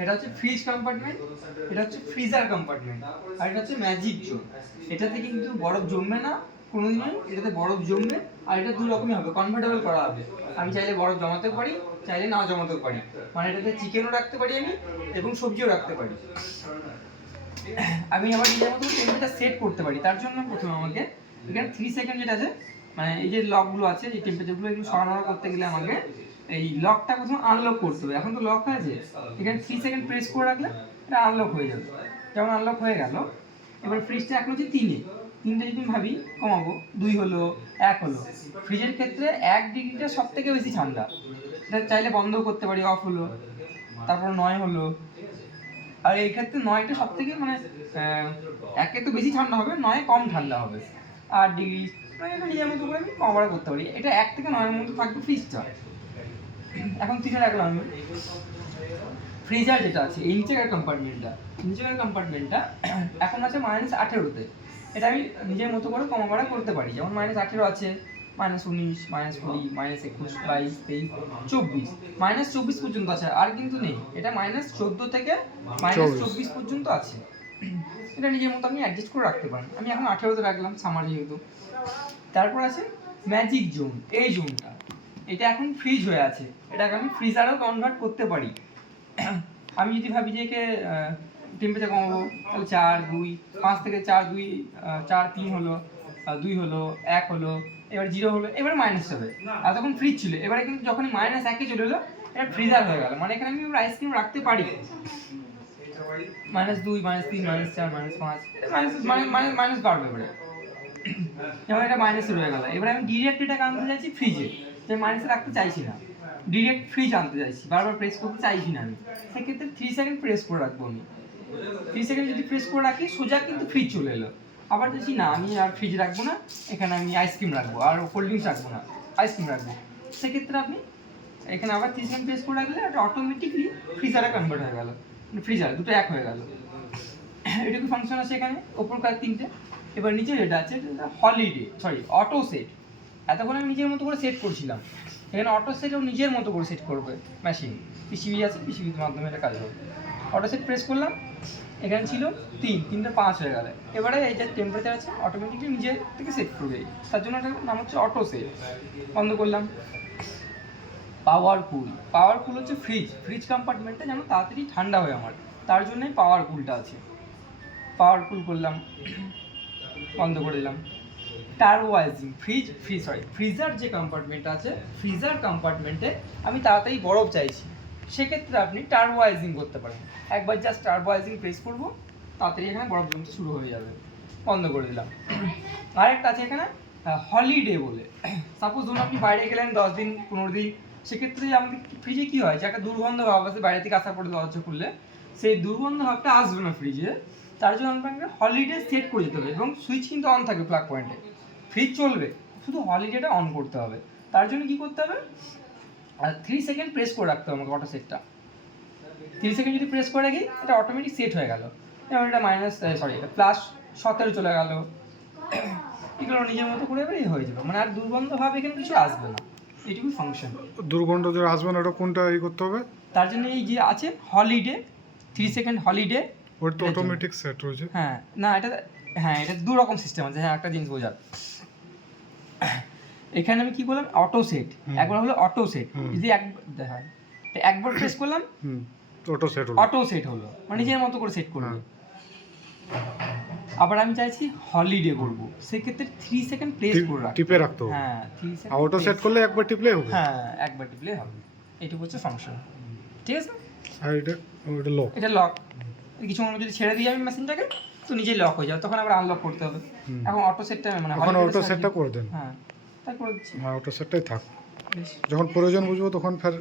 এটা হচ্ছে fridge compartment, এটা হচ্ছে ফ্রিজার কম্পার্টমেন্ট, আর এটা হচ্ছে ম্যাজিক জোন। এটাতে কিন্তু বরফ জমবে না কোনোদিনই, এটাতে বরফ জমবে, আর এটা দু রকমই হবে, কনভার্টেবল করা হবে। আমি চাইলে বরফ জমাতেও পারি, চাইলে নাও জমাতেও পারি, মানে এটাতে চিকেনও রাখতে পারি আমি এবং সবজিও রাখতে পারি। আমি আবার নিজের মতো টেম্পারেচার সেট করতে পারি। তার জন্য প্রথমে আমাকে এখানে 3 সেকেন্ড যেটা আছে, মানে এই যে লকগুলো আছে, যে টেম্পারেচারগুলো, এগুলো সরানো করতে গেলে আমাকে এই লকটা প্রথমে আনলক করতে হবে। এখন তো লক হয়েছে, এখানে 3 সেকেন্ড প্রেস করে রাখলে এটা আনলক হয়ে যাবে। যেমন আনলক হয়ে গেল। এবার ফ্রিজটা এখন হচ্ছে 3-এ, 3টা যদি ভাবি কমাবো, 2 হলো, 1 হলো। ফ্রিজের ক্ষেত্রে 1 ডিগ্রিটা সব থেকে বেশি ঠান্ডা, এটা চাইলে বন্ধ করতে পারি, অফ হলো। তারপর 9 হলো, আর এই ক্ষেত্রে 9টা সব থেকে মানে 1-এ তো বেশি ঠান্ডা হবে, 9-এ কম ঠান্ডা হবে। 8 ডিগ্রি, মানে এটা নিজের মতো করে আমি কভার করতে পারি। এটা 1 থেকে 9-এর মধ্যে থাকবে ফ্রিজটা। এখন 3-এ রাখলাম আমি। ফ্রিজার যেটা আছে, এই নিচের কম্পার্টমেন্টটা এখন আছে -18-তে। এটা আমি নিজের মতো করে কমা বাড়া করতে পারি। যেমন -18 আছে, -19, -20, -21, -22, -23, -24, -24 পর্যন্ত আছে, আর কিন্তু নেই। এটা -14 থেকে -24 পর্যন্ত আছে। এটা নিজের মতো আপনি অ্যাডজাস্ট করে রাখতে পারেন। আমি এখন 18-তে রাখলাম, সামার যেহেতু। তারপর আছে ম্যাজিক জোন, এই জোনটা, এটা এখন ফ্রিজ হয়ে আছে, এটাকে আমি ফ্রিজারও কনভার্ট করতে পারি। আমি যদি ভাবি যে একে টেম্পারেচার কমাবো, তাহলে 4, 2, 5 থেকে 4, 2, 4, 3 হলো, 2 হলো, 1 হলো, এবার 0 হলো, এবারে মাইনাস হবে। আর তখন ফ্রিজ ছিল, এবারে কিন্তু যখন -1-এ চলে এলো, এটা ফ্রিজার হয়ে গেল। মানে এখানে আমি আইসক্রিম রাখতে পারি। -2, -3, -4, -5, মাইনাস বাড়বে এবারে। এবার এটা মাইনাসে রয়ে গেল। এবারে আমি ডিরেক্ট এটাকে আনতে চাইছি ফ্রিজে, যে মাইনাসে রাখতে চাইছি না, ডিরেক্ট ফ্রিজ আনতে চাইছি, বারবার প্রেস করতে চাইছি না আমি। সেক্ষেত্রে 3 সেকেন্ড প্রেস করে রাখবো আমি। 3 সেকেন্ড যদি প্রেস করে রাখি, সোজা কিন্তু ফ্রিজ চলে এলো। আবার চাইছি না, আমি আর ফ্রিজ রাখবো না, এখানে আমি আইসক্রিম রাখবো, আর কোল্ড ড্রিঙ্কস রাখবো না, আইসক্রিম রাখবো। সেক্ষেত্রে আপনি এখানে আবার 3 সেকেন্ড প্রেস করে রাখলে এটা অটোমেটিকলি ফ্রিজারে কনভার্ট হয়ে গেল, ফ্রিজার দুটো এক হয়ে গেল। এটুকু ফাংশন আছে এখানে, ওপরকার 3টে। এবার নিচে যেটা আছে, অটো সেট। এতক্ষণ আমি নিজের মতো করে সেট করছিলাম, এখানে অটো সেটও নিজের মতো করে সেট করবে মেশিন। পিসিবি আছে, পিসিবির মাধ্যমে এটা কাজ হবে। অটো সেট প্রেস করলাম, এখানে ছিল 3টা 5 হয়ে গেল। এবারে এই যে টেম্পারেচার আছে, অটোমেটিকলি নিজের থেকে সেট করবে, তার জন্য এটার নাম হচ্ছে অটো সেট। বন্ধ করলাম। পাওয়ারফুল হচ্ছে ফ্রিজ কম্পার্টমেন্টটা যেন তাড়াতাড়ি ঠান্ডা হয় আমার, তার জন্যই পাওয়ারফুলটা আছে। পাওয়ারফুল করলাম, বন্ধ করে দিলাম। টার্বোয়াইজিং, ফ্রিজার যে কম্পার্টমেন্ট আছে, ফ্রিজার কম্পার্টমেন্টে আমি তাড়াতাড়ি বরফ চাইছি, সেক্ষেত্রে আপনি টার্বোয়াইজিং করতে পারেন। একবার জাস্ট টার্বোয়াইজিং প্রেস করবো, তাড়াতাড়ি এখানে বরফ জমতে শুরু হয়ে যাবে। বন্ধ করে দিলাম। আরেকটা আছে এখানে হলিডে বলে। সাপোজ ধরুন আপনি বাইরে গেলেন 10 দিন 15 দিন, সেক্ষেত্রে আমাদের ফ্রিজে কী হয় যে একটা দুর্গন্ধ ভাব আছে, বাইরে থেকে আসার পরে দরজা খুললে সেই দুর্গন্ধ ভাবটা আসবে না ফ্রিজে। তার জন্য আপনাকে হলিডে সেট করে দিতে হবে, এবং সুইচ কিন্তু অন থাকবে প্লাগ পয়েন্টে, ফ্রিজ চলবে, শুধু হলিডেটা অন করতে হবে। তার জন্য কি করতে হবে, 3 সেকেন্ড প্রেস করে রাখতে হবে আমাকে অটো সেটটা। 3 সেকেন্ড যদি প্রেস করে রাখি, এটা অটোমেটিক সেট হয়ে গেল। এবং এটা +17 চলে গেল। এগুলো নিজের মতো করে এবারে হয়ে যাবে, মানে আর দুর্গন্ধ ভাব এখানে কিছু আসবে না। এইটুকু ফাংশন। দুর্গন্ধ যে আসবে না, ওটা কোনটা করতে হবে? তার জন্য এই যে আছে হলিডে, 3 সেকেন্ড হলিডে, ওটা তো অটোমেটিক সেট হয়েছে। হ্যাঁ, না এটা, হ্যাঁ এটা দু রকম সিস্টেম আছে। হ্যাঁ, একটা জিনিস বোঝার, এখানে আমি কি বললাম, অটো সেট। একবার হলো অটো সেট, যদি একবার প্রেস করলাম, অটো সেট হলো, মানে নিজের মতো করে সেট করবে। আবার আমি চাইছি হলিডে করব, সেক্ষেত্রে 3 সেকেন্ড প্রেস করে টিপে রাখতে হবে। হ্যাঁ, 3 সেকেন্ড অটো সেট করলে একবার টিপলেই হবে। হ্যাঁ, একবার টিপলেই হবে। এইটুকু হচ্ছে ফাংশন, ঠিক আছে। আর এটা লক। কিছু মনে যদি ছেড়ে দিই আমি মেশিনটাকে, তো নিজেই লক হয়ে যাবে, তখন আবার আনলক করতে হবে। এখন অটো সেটটা মানে এখন অটো সেটটা করে দেন। হ্যাঁ, তাই করে দিচ্ছি। হ্যাঁ, অটো সেটটাই থাক, যখন প্রয়োজন বুঝবো তখন ফের